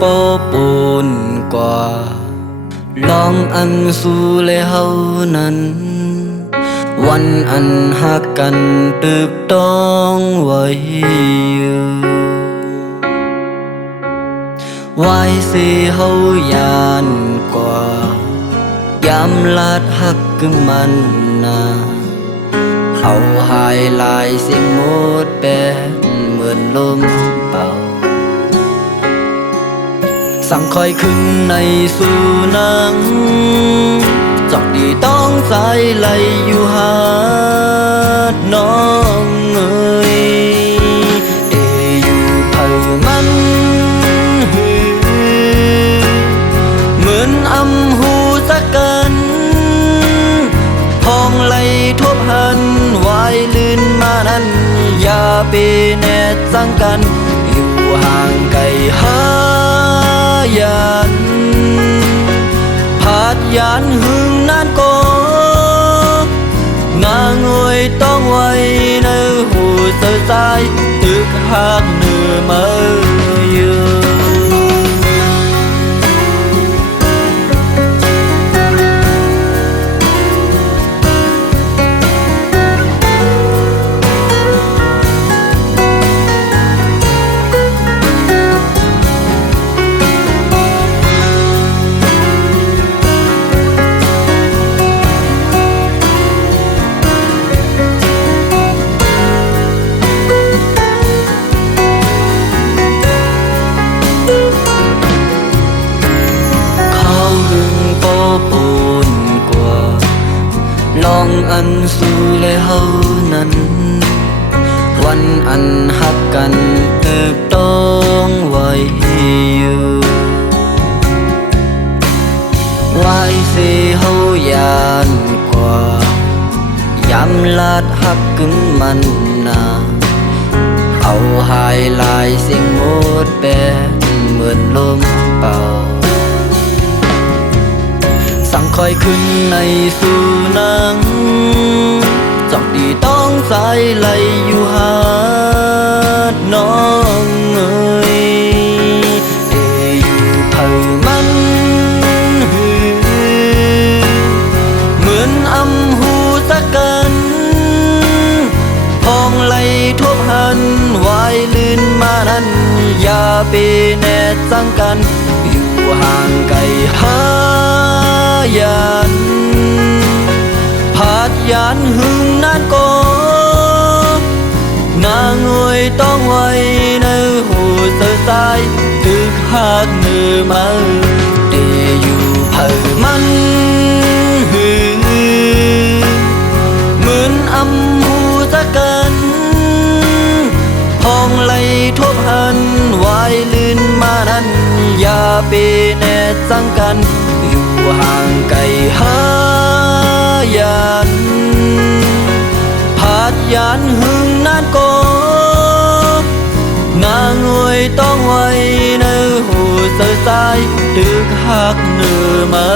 ปอปูนกว่าลองอันสู้เลยเฮานั้นวันอันหักกันตึกต้องไว้อยู่ไว้สิเฮายานกว่ายามลาดหักกึมมันนาเฮาหายลายเสียงหมดแปดเหมือนลมเป่าสั่งคอยขึ้นในสู่นังจอกดีต้องใจไหลอยู่หาดน้องเอ๋ยเออยู่เผามันเหมือนอำหูสักกันพองไหลทบหันวายลื่นมานั้นอย่าไปแน่จังกันอยู่ห่างไกลหายันผาดยานหึงนานก็นางอวยต้องไว้ในหูเสือใจตึกหักเนื้อมาเยอะลองอันสู้เลยเฮานั้นวันอันหักกันเติบต้องไว้อยู่ไว้สิเฮายานกว่ายามลาดหักกึมมันนาเอาหายลายเสียงหมดแปดเหมือนลมเป่าสั่งคอยขึ้นในสู่นังจอกดีต้องใจไหลอยู่หาดน้องเอ๋ยเออยู่เผามันเหมือนอำหูสักกันพองไหลทบหันวายลื่นมานั้นอย่าไปแน่จังกันอยู่ห่างไกลหายันผาดยานหึงนานก็นางอวยต้องไว้ในหูเสือสายตึกหักเนื้อมาเดอยู่เผามันเหมือนอำหูสักกันพองไหลทบหันวายลื่นมานั้นอย่าไปแน่จังกันอยู่ห่างไกลหายันผาดยานหึงนานก็นางอวยต้องไว้ในหูเสือสายตึกหักเนื้อมา